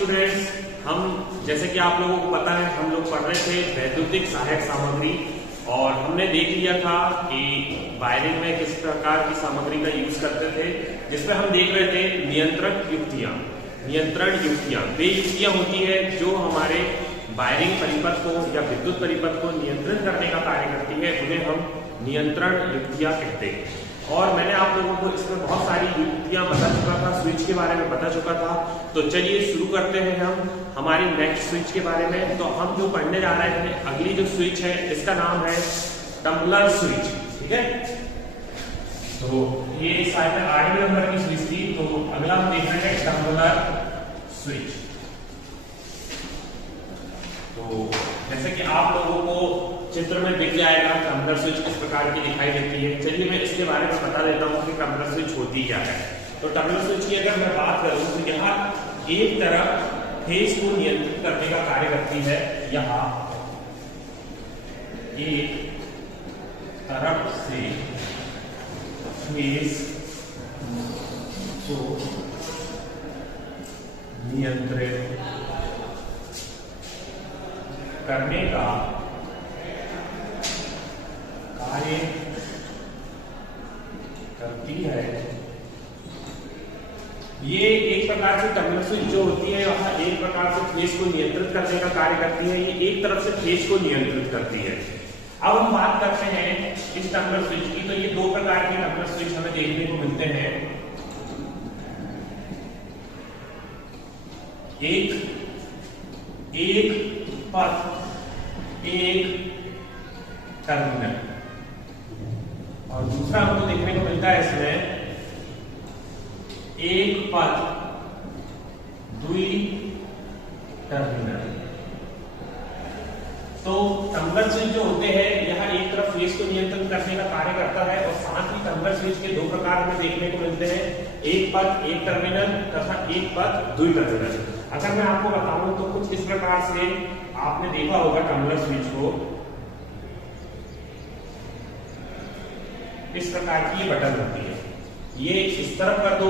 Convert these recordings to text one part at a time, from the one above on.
Students, हम जैसे कि आप लोगों को पता है हम लोग पढ़ रहे थे वैद्युतिक सहायक सामग्री और हमने देख लिया था कि वायरिंग में किस प्रकार की सामग्री का यूज करते थे, जिसमें हम देख रहे थे नियंत्रण युक्तियां वे युक्तियां होती है जो हमारे वायरिंग परिपथ को या विद्युत परिपथ को नियंत्रित करने का कार्य करती है, उन्हें हम नियंत्रण युक्तियां कहते हैं। और मैंने आप लोगों को इसमें बहुत सारी युक्तियां बता चुका था, स्विच के बारे में बता चुका था। तो चलिए शुरू करते हैं हम हमारी नेक्स्ट स्विच के बारे में। तो हम जो पढ़ने जा रहे हैं, अगली जो स्विच है इसका नाम है टम्बलर स्विच, ठीक है। तो ये शायद 8वें नंबर की स्विच थी, तो अगला हम देख रहे हैं टम्बलर स्विच। तो जैसे कि आप लोगों को चित्र में दिख जाएगा टम्बलर स्विच किस प्रकार की दिखाई देती है। चलिए मैं इसके बारे में बता देता हूँ कि टम्बलर स्विच होती क्या है। तो टम्बलर स्विच की अगर मैं बात करूँ तो यहाँ एक तरफ फेज को नियंत्रित करने का कार्य करती है, यहाँ एक तरफ से फेज को नियंत्रित करने का कार्य करती है। ये एक प्रकार से टम्बलर स्विच जो होती है वह एक प्रकार से फेज को नियंत्रित करने का कार्य करती है। ये एक तरफ से फेज को नियंत्रित करती है। अब हम बात करते हैं इस टम्बलर स्विच की। तो ये दो प्रकार के टम्बलर स्विच हमें देखने को मिलते हैं। एक पथ एक टर्मिनल, और दूसरा हमको देखने को मिलता है इसमें एक पथ द्वि टर्मिनल। तो टम्बलर स्विच जो होते हैं यहाँ एक तरफ फेज को नियंत्रित करने का कार्य करता है, और साथ ही टम्बलर स्विच के दो प्रकार हमें देखने को मिलते हैं, एक पथ एक टर्मिनल तथा एक पथ द्वि टर्मिनल। अगर मैं आपको बताऊं तो कुछ इस प्रकार से आपने देखा होगा टम्बलर स्विच को, इस प्रकार की ये बटन होती है। ये इस तरफ कर दो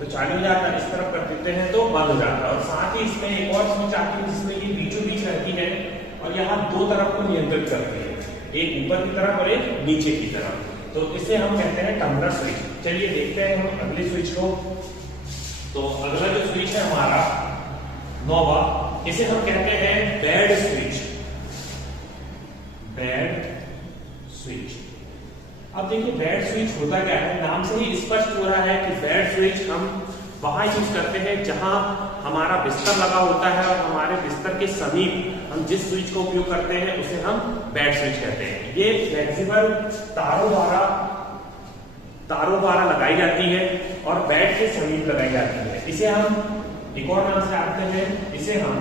तो चालू हो जाता है, इस तरफ कर देते हैं तो बंद हो जाता है। और साथ ही इसमें एक और स्विच आती है जिसमें ये बीचों बीच रहती है और यहाँ दो तरफ को नियंत्रित करती है, एक ऊपर की तरफ और एक नीचे की तरफ। तो इसे हम कहते हैं टम्बलर स्विच। चलिए देखते हैं हम अगली स्विच को। तो अगला जो स्विच है हमारा 9वां, इसे हम कहते हैं बेड स्विच। Bed switch. अब देखिए बेड स्विच होता क्या है, नाम से ही स्पष्ट हो रहा है कि बेड स्विच हम वहां यूज करते हैं जहां हमारा बिस्तर लगा होता है और हमारे बिस्तर के समीप हम जिस स्विच का उपयोग करते हैं उसे हम बेड स्विच कहते हैं। ये फ्लेक्सिबल तारों द्वारा लगाई जाती है और बेड के समीप लगाई जाती है। इसे हम एक और नाम से आते हैं, इसे हम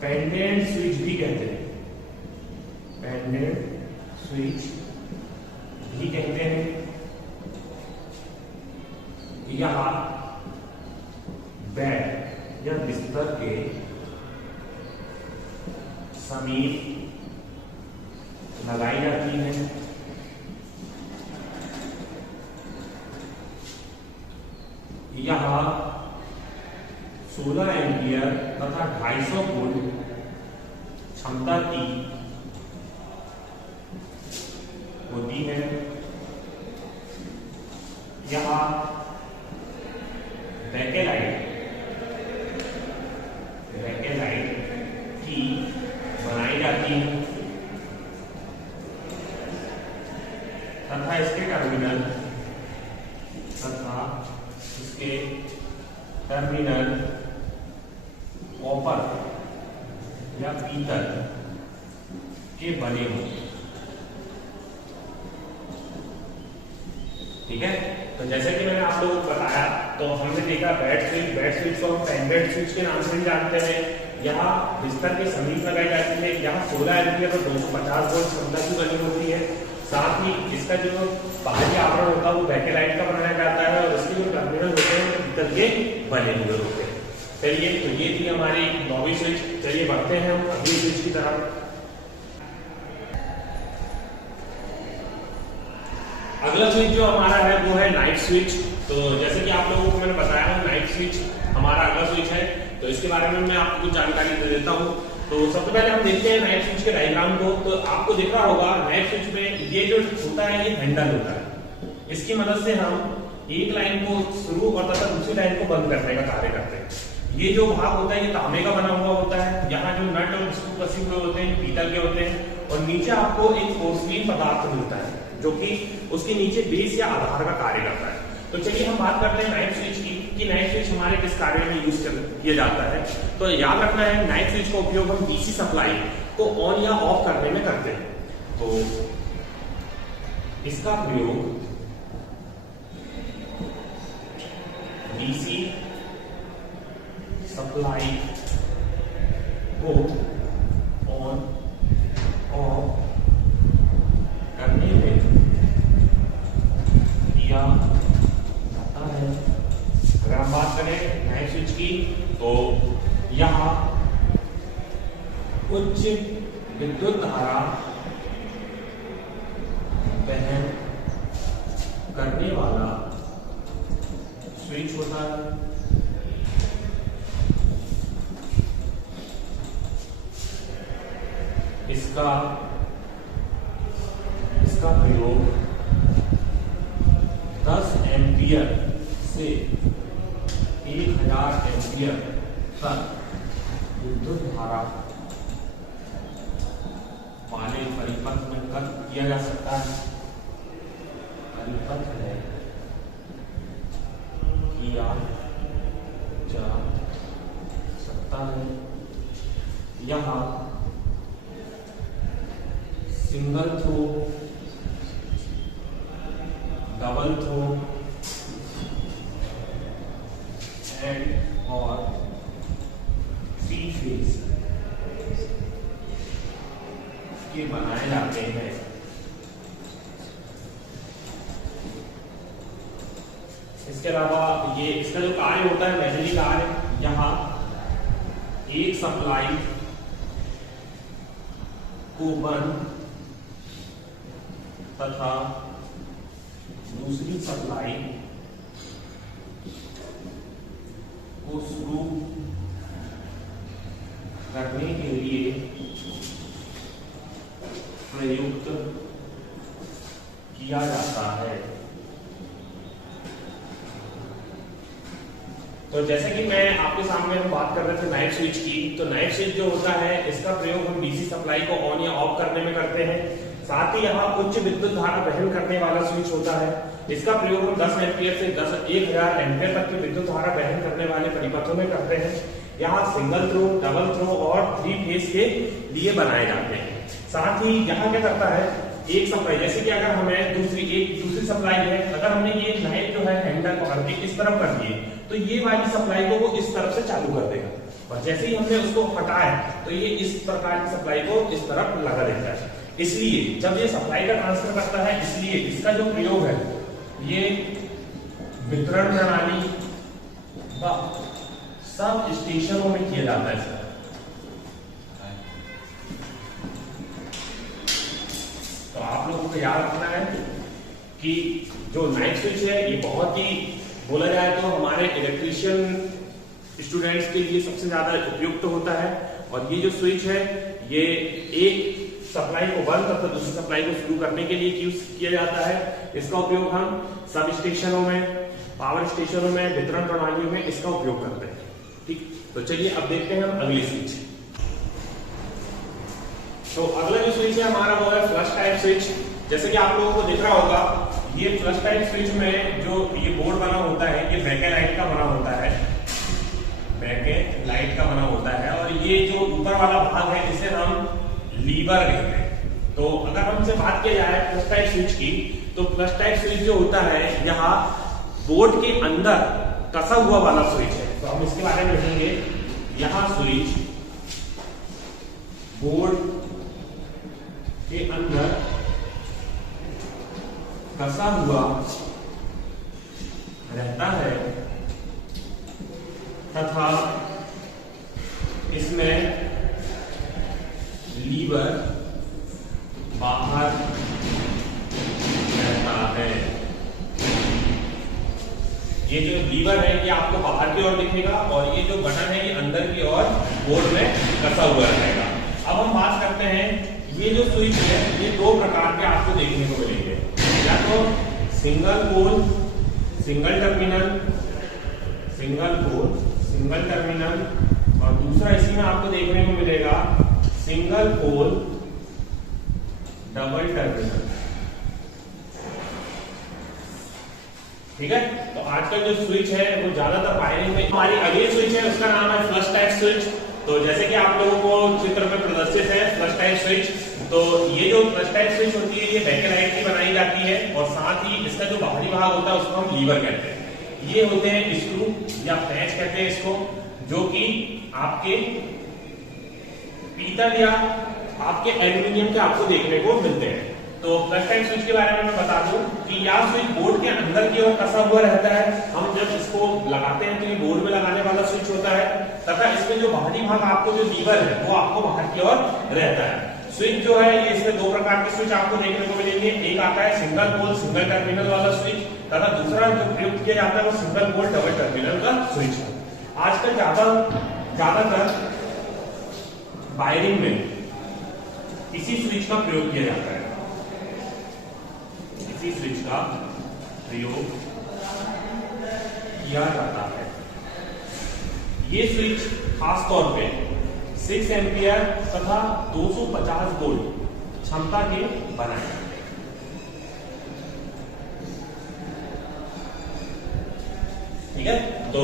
पेंडेंट स्विच भी कहते हैं। पेंडेंट स्विच भी कहते हैं। यहाँ बेड या बिस्तर के समीप लगाई जाती है। यहाँ 16 एम्पियर तथा 250 वोल्ट क्षमता की होती है। यहाँ बैकेलाइट की बनाई जाती है तथा इसके टर्मिनल कॉपर या पीतल के बने होते हैं। ठीक है, तो जैसे कि मैंने आप लोगों को बताया, तो हमने देखा बेड स्विच को हम पेंडेंट स्विच के नाम से भी जानते हैं। यहाँ बिस्तर के समीप लगाई जाती है। यहाँ 16 एम्पियर और 250 वोल्ट क्षमता की बनी होती है। साथ ही इसका जो बाहरी आवरण होता है वो बैकेलाइट का बनाया जाता है और इसके जो टर्मिनल होते हैं वो पीतल के बने हुए होते हैं। चलिए, तो ये थी हमारी 9वीं स्विच। चलिए बढ़ते हैं हम अगली स्विच की तरफ। अगला स्विच जो हमारा है वो है नाइट स्विच। तो जैसे कि आप लोगों को मैंने बताया नाइट स्विच हमारा अगला स्विच है। तो तो इसके बारे में मैं आपको कुछ जानकारी दे देता हूँ। तो सबसे पहले हम देखते हैं नाइफ स्विच के डायग्राम को। तो आपको दिख रहा होगा नाइफ स्विच में ये जो होता है ये हैंडल होता है, इसकी मदद से हम एक लाइन को शुरू और तथा दूसरी लाइन को बंद करने का कार्य करते हैं। ये जो भाग होता है ये तांबे का बना हुआ होता है, यहाँ जो नट और स्क्रू कसे हुए होते हैं पीतल के होते हैं, और नीचे आपको एक पोर्सिलीन पदार्थ मिलता है जो कि उसके नीचे बेस या आधार का कार्य करता है। तो चलिए हम बात करते हैं नाइफ स्विच की कि नाइफ स्विच हमारे किस कार्य में यूज किया जाता है। तो याद रखना है नाइफ स्विच का उपयोग हम डीसी सप्लाई को ऑन या ऑफ करने में करते हैं। तो इसका प्रयोग डीसी सप्लाई को ऑन ऑफ करने में किया जाता है। अगर हम बात करें नाइफ स्विच की तो यहां उच्च विद्युत धारा वहन करने वाला स्विच होता है। इसका प्रयोग 10 एम्पियर से 1000 एम्पियर तक विद्युत धारा वाले परिपथ में किया जा सकता है। परिपथ है किया जा सकता है। यहाँ single throw, double throw and और 3 फेज के बनाए जाते हैं। इसके अलावा ये इसका जो कार्य होता है मैनुअली कार्य, यहाँ एक सप्लाई को बंद तथा दूसरी सप्लाई को शुरू करने के लिए प्रयुक्त किया जाता है। तो जैसे कि मैं आपके सामने हम बात कर रहे थे नाइफ स्विच की, तो नाइफ स्विच जो होता है इसका प्रयोग हम डीसी सप्लाई को ऑन या ऑफ करने में करते हैं। साथ ही यहाँ उच्च विद्युत धारा वहन करने वाला स्विच होता है, इसका प्रयोग हम 10 एम्पियर से 1000 एम्पियर तक की विद्युत धारा वहन करने वाले परिपथों में करते हैं। यहाँ सिंगल थ्रो, डबल थ्रो और 3 फेज के लिए बनाए जाते हैं। साथ ही यहाँ क्या करता है एक सप्लाई, जैसे कि अगर हमें दूसरी सप्लाई है, अगर हमने ये नाइफ जो है हैंडल पकड़ के इस तरफ कर दिए तो ये वाली सप्लाई को वो इस तरफ से चालू कर देगा, और जैसे ही हमने उसको हटाया तो ये इस प्रकार की सप्लाई को इस तरफ लगा देता है। इसलिए जब ये सप्लाई का ट्रांसफर करता है, इसलिए इसका जो प्रयोग है ये वितरण प्रणाली व सब स्टेशनों में किया जाता है। तो आप लोगों को याद रखना है कि जो नाइफ स्विच है ये बहुत ही बोला जाए तो हमारे इलेक्ट्रीशियन स्टूडेंट्स के लिए सबसे ज्यादा उपयुक्त होता है। और ये जो स्विच है ये एक सप्लाई को बंद तथा दूसरी सप्लाई को शुरू करने के लिए यूज किया जाता है। इसका उपयोग हम सब स्टेशनों में, पावर स्टेशनों में, वितरण प्रणालियों में इसका उपयोग करते हैं। ठीक, तो चलिए अब देखते हैं हम अगली स्विच। तो अगला जो स्विच है हमारा वो है फ्लश टाइप स्विच। जैसे कि आप लोगों को दिख रहा होगा ये फ्लश टाइप स्विच में जो ये बोर्ड बना होता है ये बैकेलाइट का बना होता है, बैकेलाइट का बना होता है। और ये जो ऊपर वाला भाग है इसे हम लीवर कहते हैं। तो अगर हमसे बात किया जाए फ्लश टाइप स्विच की, तो फ्लश टाइप स्विच जो होता है यहाँ बोर्ड के अंदर कसा हुआ वाला स्विच है। तो हम इसके बारे में लिखेंगे, यहाँ स्विच बोर्ड के अंदर कसा हुआ रहता है तथा इसमें लीवर बाहर रहता है। ये जो लीवर है ये आपको बाहर की ओर दिखेगा और ये जो बटन है ये अंदर की ओर बोर्ड में कसा हुआ रहेगा। अब हम बात करते हैं, ये जो स्विच है ये दो प्रकार के आपको देखने को मिलेंगे, या तो single pole single terminal, single pole single terminal, और दूसरा इसी में आपको देखने को मिलेगा सिंगल पोल डबल टर्मिनल। ठीक है, तो आजकल जो स्विच है वो ज्यादातर वायरिंग में, हमारी अगली स्विच है उसका नाम है फ्लश टाइप स्विच। तो जैसे कि आप लोगों को चित्र में प्रदर्शित है फ्लश टाइप स्विच, तो ये जो फ्लश टाइप स्विच होती है ये बेकेलाइट की बनाई जाती है और साथ ही इसका जो बाहरी भाग होता है उसको हम लीवर कहते हैं। ये होते हैं स्क्रू या पैच कहते हैं इसको, जो कि आपके पीतल या आपके एल्यूमिनियम के आपको देखने को मिलते हैं। तो फ्लश टाइप स्विच के बारे में मैं बता दूं कि यह स्विच बोर्ड के अंदर की ओर कसा हुआ रहता है। हम जब इसको लगाते हैं तो ये बोर्ड में लगाने वाला स्विच होता है, तथा इसमें जो बाहरी भाग आपको जो लीवर है वो आपको बाहर की ओर रहता है। स्विच जो है ये इसमें दो प्रकार के स्विच आपको देखने को मिलेंगे, एक आता है सिंगल पोल सिंगल टर्मिनल वाला स्विच, तथा दूसरा जो प्रयोग किया जाता है वो सिंगल पोल डबल टर्मिनल का स्विच है। आजकल ज्यादातर वायरिंग में इसी स्विच का प्रयोग किया जाता है, इसी स्विच का प्रयोग किया जाता है। ये स्विच खास तौर पे 6 एम्पियर तथा 250 वोल्ट क्षमता के बनाए जाते हैं। ठीक है, तो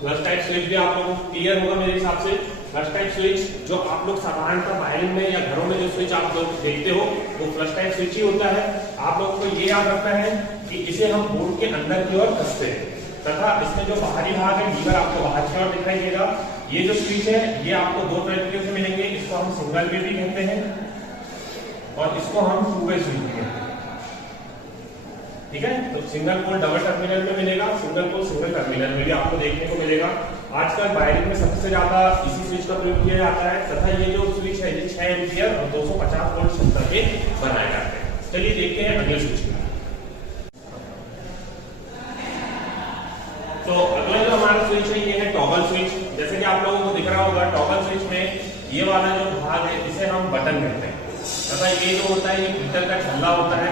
फ्लश टाइप स्विच भी आप लोगों को क्लियर होगा मेरे हिसाब से। फ्लश टाइप स्विच जो आप लोग साधारणतः वायरिंग में या घरों में जो स्विच आप लोग देखते हो वो फ्लश टाइप स्विच ही होता है। आप लोगों को ये याद रखना है कि इसे हम बोर्ड के अंदर की ओर कसते हैं, तथा इसमें जो बाहरी भाग है लीवर आपको बाहर की ओर दिखाई देगा। ये जो स्विच है ये आपको दो तरीके से मिलेंगे, इसको हम सिंगल वे भी कहते हैं और इसको हम टू वे स्विच भी कहते हैं। ठीक है, तो सिंगल पोल डबल टर्मिनल में मिलेगा, सिंगल पोल सिंगल टर्मिनल में भी आपको देखने को मिलेगा। आजकल वायरिंग में सबसे ज्यादा इसी स्विच का प्रयोग किया जाता है, तथा ये जो स्विच है ये 6 एम्पियर और 250 वोल्ट क्षमता के बनाए जाते हैं। चलिए देखते हैं अगले स्विच में। तो अगला जो हमारा स्विच है ये है टॉगल स्विच। जैसे कि आप लोगों को दिख रहा होगा टॉगल स्विच में ये वाला जो भाग है इसे हम बटन कहते हैं, तथा ये जो होता है ये पीतल का छल्ला होता है,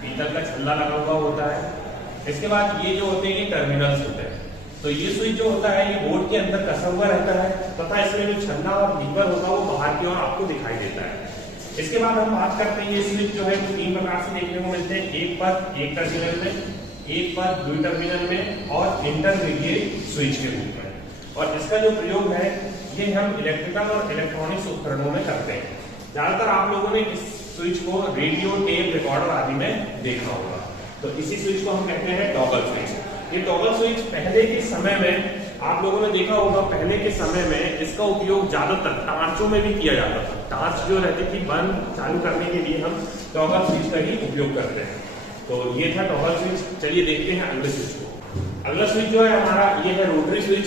पीतल का छल्ला लगा हुआ होता है। इसके बाद ये जो होते हैं ये टर्मिनल्स होते हैं। तो ये स्विच जो होता है ये बोर्ड के अंदर कसा हुआ रहता है, तथा इसमें जो छल्ला और लीवर होगा वो बाहर की ओर आपको दिखाई देता है। इसके बाद हम बात करते हैं ये स्विच जो है तीन प्रकार से देखने को मिलते हैं, एक पर एक टर्मिनल में, एक पर दुई टर्मिनल में और इंटरमीडिएट स्विच के रूप में। और इसका जो प्रयोग है ये हम इलेक्ट्रिकल और इलेक्ट्रॉनिक्स उपकरणों में करते हैं। ज्यादातर आप लोगों ने इस स्विच को रेडियो टेप रिकॉर्डर आदि में देखा होगा। तो इसी स्विच को हम कहते हैं टॉगल स्विच। ये टॉगल स्विच पहले के समय में आप लोगों ने देखा होगा, पहले के समय में इसका उपयोग ज्यादातर टार्चों में भी किया जाता था। टार्च जो रहती थी बंद चालू करने के लिए हम टॉगल स्विच का ही उपयोग करते हैं। तो ये था टॉगल स्विच। चलिए देखते हैं अगले स्विच को। अगला स्विच जो है हमारा ये है रोटरी स्विच।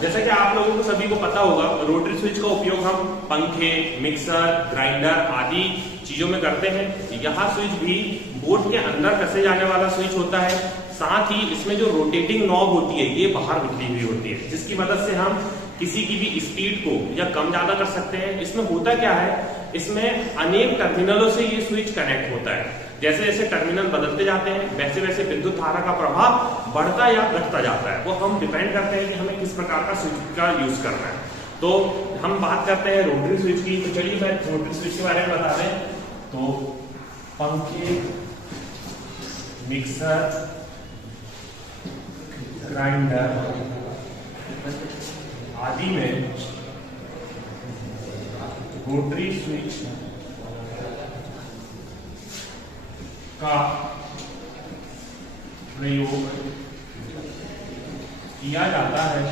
जैसा कि आप लोगों को सभी को पता होगा रोटरी स्विच का उपयोग हम पंखे, मिक्सर, ग्राइंडर आदि चीजों में करते हैं। यह स्विच भी बोर्ड के अंदर कसे जाने वाला स्विच होता है। साथ ही इसमें जो रोटेटिंग नॉब होती है ये बाहर निकली हुई होती है, जिसकी मदद से हम किसी की भी स्पीड को या कम ज्यादा कर सकते हैं। इसमें होता क्या है, इसमें अनेक टर्मिनलों से ये स्विच कनेक्ट होता है। जैसे जैसे टर्मिनल बदलते जाते हैं वैसे वैसे विद्युत धारा का प्रभाव बढ़ता या घटता जाता है। वो हम डिपेंड करते हैं कि हमें किस प्रकार का स्विच का यूज करना है। तो हम बात करते हैं रोटरी स्विच की। तो चलिए मैं रोटरी स्विच के बारे में बता दें। तो पंखे, मिक्सर, ग्राइंडर आदि में रोटरी स्विच का प्रयोग किया जाता है।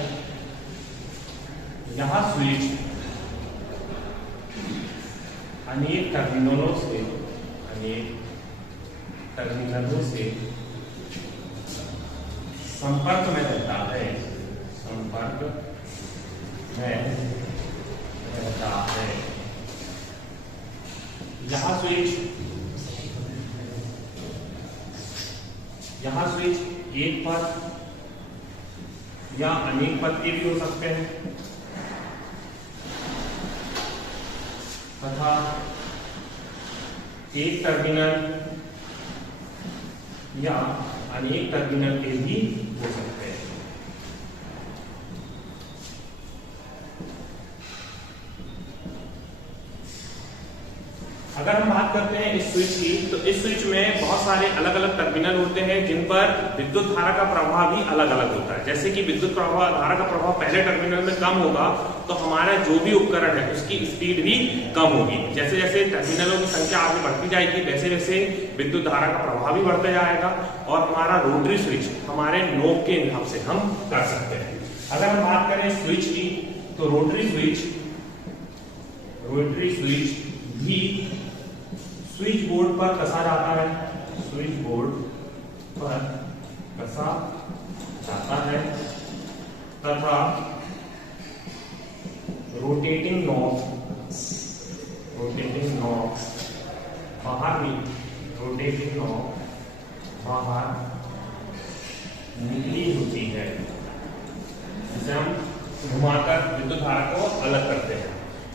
यह स्विच अनेक टर्मिनलों से संपर्क में रहता है, संपर्क में रहता है। यह स्विच एक पद या अनेक पद के भी हो सकते हैं, तथा एक टर्मिनल या अनेक टर्मिनल के भी हो सकते हैं। अगर हम बात करते हैं इस स्विच की, तो इस स्विच में बहुत सारे अलग अलग टर्मिनल होते हैं जिन पर विद्युत धारा का प्रवाह भी अलग अलग होता है। जैसे कि विद्युत प्रवाह धारा का प्रभाव पहले टर्मिनल में कम होगा तो हमारा जो भी उपकरण है उसकी स्पीड भी कम होगी। जैसे जैसे टर्मिनलों की संख्या आगे बढ़ती जाएगी वैसे वैसे विद्युत धारा का प्रवाह भी बढ़ता जाएगा और हमारा रोटरी स्विच हमारे नोब के हिसाब से हम कर सकते हैं। अगर हम बात करें स्विच की, तो रोटरी स्विच भी स्विच बोर्ड पर कसा जाता है, स्विच बोर्ड पर कसा जाता है तथा रोटेटिंग नॉब बाहर निकली होती है, जिसे हम घुमाकर विद्युत धारा को अलग करते हैं।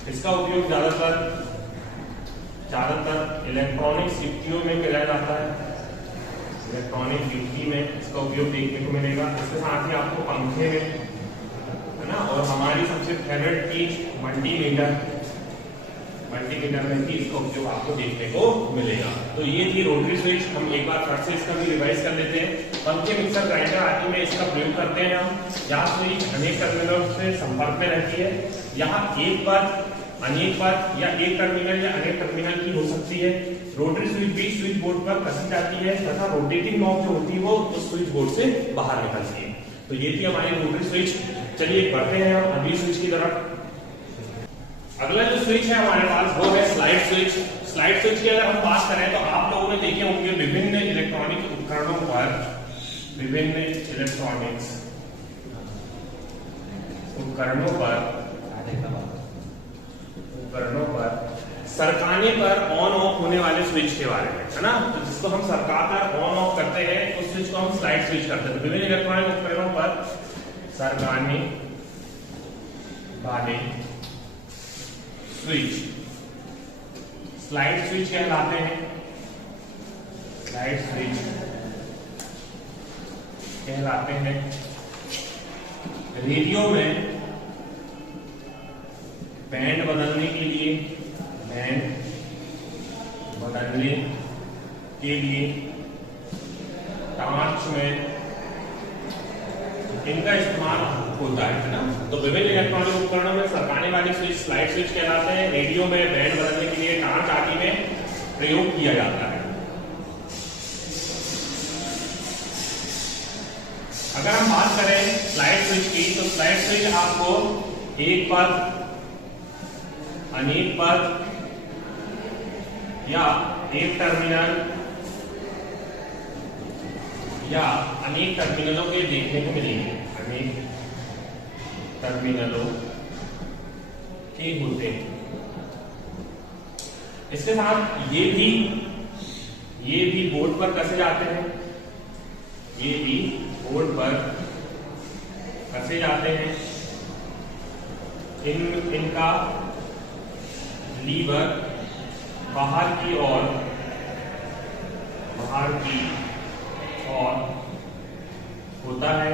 इसका उपयोग ज्यादातर इलेक्ट्रॉनिक्स युक्तियों में किया जाता है। इलेक्ट्रॉनिक युक्ति में इसका उपयोग देखने को मिलेगा। इसके साथ ही आपको पंखे में, है ना, और हमारी सबसे फेवरेट चीज मल्टीमीटर में भी इसका उपयोग आपको देखने को मिलेगा। तो ये थी रोटरी स्विच। हम एक बार फिर से इसका भी रिवाइज कर लेते हैं। पंखे, मिक्सर, ग्राइंडर आदि में इसका प्रयोग करते हैं हम। यहाँ स्विच अनेक टर्मिनलों से संपर्क में रहती है। यहाँ एक पद, अनेक पद या एक टर्मिनल या अनेक टर्मिनल की हो सकती है। रोटरी स्विच भी स्विच बोर्ड पर कसी जाती है तथा रोटेटिंग नॉब जो होती है वो उस स्विच बोर्ड से बाहर निकलती है। तो ये थी हमारी रोटरी स्विच। चलिए बढ़ते हैं हम अगली स्विच की तरफ। अगला जो स्विच है हमारे पास वो है स्लाइड स्विच। स्लाइड स्विच की अगर हम बात करें तो आप लोगों ने देखे होंगे विभिन्न इलेक्ट्रॉनिक उपकरणों पर सरकाने पर ऑन ऑफ होने वाले स्विच के बारे में, है ना। तो जिसको हम सरकाकर ऑन ऑफ करते हैं उस स्विच को हम स्लाइड स्विच करते हैं। विभिन्न इलेक्ट्रॉनिक उपकरणों पर सरकाने वाले स्विच स्लाइड स्विच कहलाते हैं। स्लाइड स्विच कहलाते हैं। रेडियो में बैंड बदलने के लिए टार्च में इनका इस्तेमाल होता है ना। तो विभिन्न इलेक्ट्रॉनिक उपकरणों में सरकाने वाली स्विच स्लाइड स्विच कहलाते हैं। रेडियो में बैंड बदलने के लिए टार्च आदि में प्रयोग किया जाता है। अगर हम बात करें स्लाइड स्विच की, तो स्लाइड स्विच आपको एक पद, अनेक पद या एक टर्मिनल या अनेक टर्मिनलों के देखने को मिलेंगे। अनेक टर्मिनलों के होते हैं। इसके साथ ये भी बोर्ड पर कसे जाते हैं। ये भी बोर्ड पर कसे जाते हैं। इनका लीवर बाहर की ओर होता है,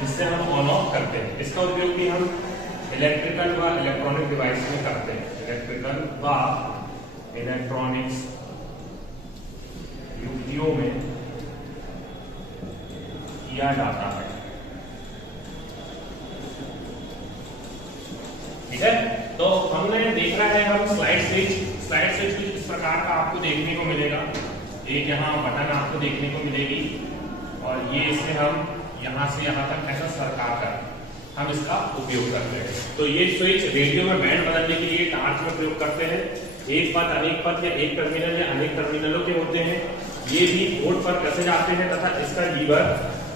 जिससे हम ऑन ऑफ करते हैं। इसका उपयोग भी हम इलेक्ट्रिकल व इलेक्ट्रॉनिक डिवाइस में करते हैं। इलेक्ट्रिकल व इलेक्ट्रॉनिक्स युक्तियों में किया जाता है। ठीक है, तो हमने देखना है हम स्लाइड स्विच इस प्रकार का आपको देखने को मिलेगा। एक यहाँ बटन आपको देखने को मिलेगी और ये इसे हम यहाँ से यहाँ तक ऐसा सरका कर हम इसका उपयोग करते हैं। तो ये स्विच रेडियो में बैंड बदलने के लिए टार्च में प्रयोग करते हैं। एक पद, अनेक पद या एक टर्मिनल या अनेक टर्मिनलों के होते हैं। ये भी बोर्ड पर कसे जाते हैं तथा इसका लीवर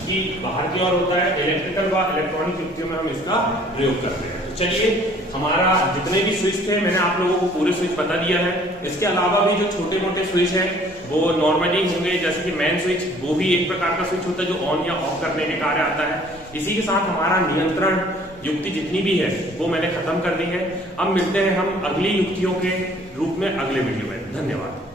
की बाहर की ओर होता है। इलेक्ट्रिकल व इलेक्ट्रॉनिक युक्तियों में हम इसका प्रयोग करते हैं। तो चलिए, हमारा जितने भी स्विच थे मैंने आप लोगों को पूरे स्विच बता दिया है। इसके अलावा भी जो छोटे मोटे स्विच हैं वो नॉर्मली होंगे, जैसे कि मैन स्विच, वो भी एक प्रकार का स्विच होता है जो ऑन या ऑफ करने के कार्य आता है। इसी के साथ हमारा नियंत्रण युक्ति जितनी भी है वो मैंने खत्म कर दी है। अब मिलते हैं हम अगली युक्तियों के रूप में अगले वीडियो में। धन्यवाद।